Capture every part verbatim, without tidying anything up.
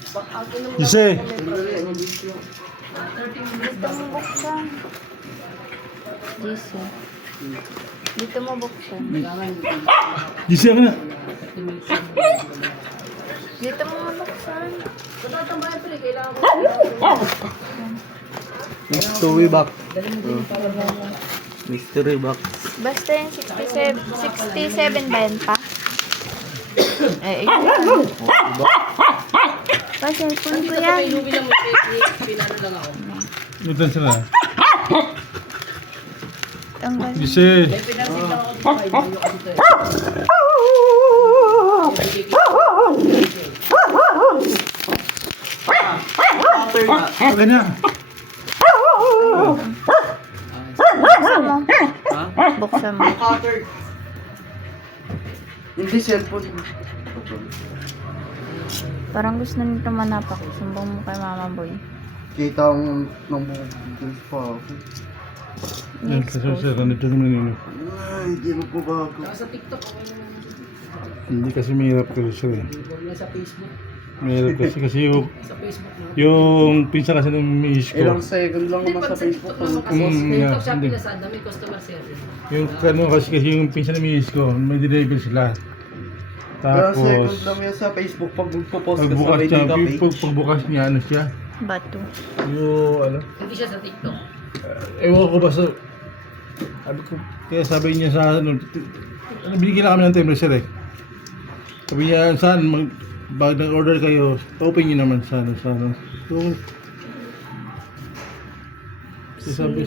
Jose. Dito mo buksan. Jesse. Dito mo buksan. Jose ka na. Dito mo buksan. Mystery box. Mystery box. Basta yung sixty-seven, sixty-seven ba yan pa? Eh, ito. Pa, cellphone ko yan. Ito sila. Tanggal. Jose. Okay na. Buksan mo. Buksan mo. Hindi cellphone. Parang gusto nito manapak. Sumbong mo kay Mama Boy. Kita ang nang bukong pa ako. Yan, kasi sir, nandito naman yun. Ay, hindi mo po bago. Hindi kasi mahirap kasi siya eh. Sa Facebook. Mahirap kasi kasi yung, Sa Facebook na. yung pinsa kasi ng miis ko. Ilang second lang naman sa Facebook. Kasi Mm, yeah, TikTok Shopee hindi. Lazada, may customer service. Yung ano kasi kasi yung pinsa ng miis ko, may deliver sila. Ilang second Tapos, lang yan sa Facebook pag magpo-post ka sa pagbukas may niya, data pag, page. pagbukas niya, ano siya? Bato. Yung, ano, Hindi siya sa TikTok. uh, ewan ko ba sa, sabi ko, kaya sabi niya sa, ano, t- ano binigyan na kami ng time sir eh. Sabi niya, saan, mag, pag nag-order kayo, open niyo naman sa, ano, sa, ano. So, so sabi,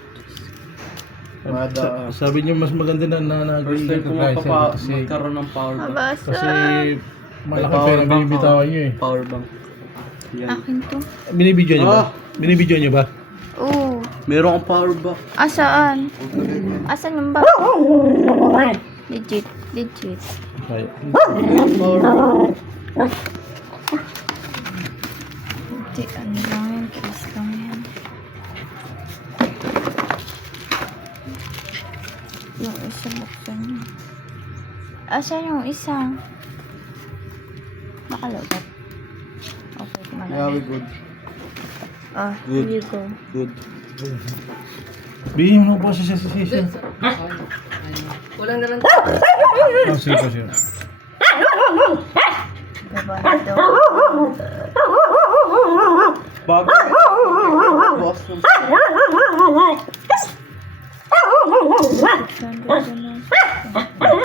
Mada. sa- sabi niya mas maganda na na First time ko nag-price mapapa- kasi, magkaroon ng power bank. Mabasa. kasi malaki Power pera bank, binibitawan oh. niyo eh. Power bank. Yan. Akin to. Binibidyo niyo ba? Ah! Binibidyo niyo ba? Oo. Meron kang power bank. Ah, saan? Asan yung bag? Legit. Legit. Ay, Power bank. Hindi, ano lang yan. Case lang yan. Yung isa buksan niya. Asan yung isa? Nakalobat. Okay, Yeah, we kumalang. good. Ah, Good. here you go. Good. bigyan mo na po siya sa session. Kulang na lang. Ah, sige po siya. Gaba ito. Bago. Boss mo. six hundred na.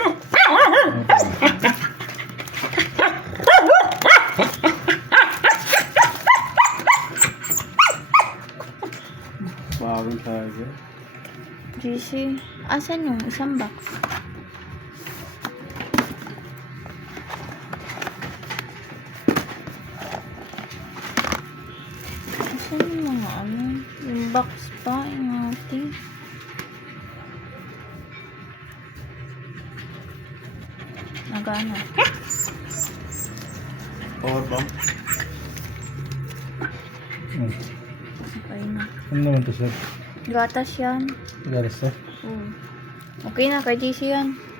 Bagong tayo. G C. Asan yung isang box? Asan yung mga ano? Yung box pa, yung ating. Nagana. Power bank. Hmm. Okay na. Ano naman to sir? Gatas yan. Galas sir? Oo. Okay na, kay G C yan.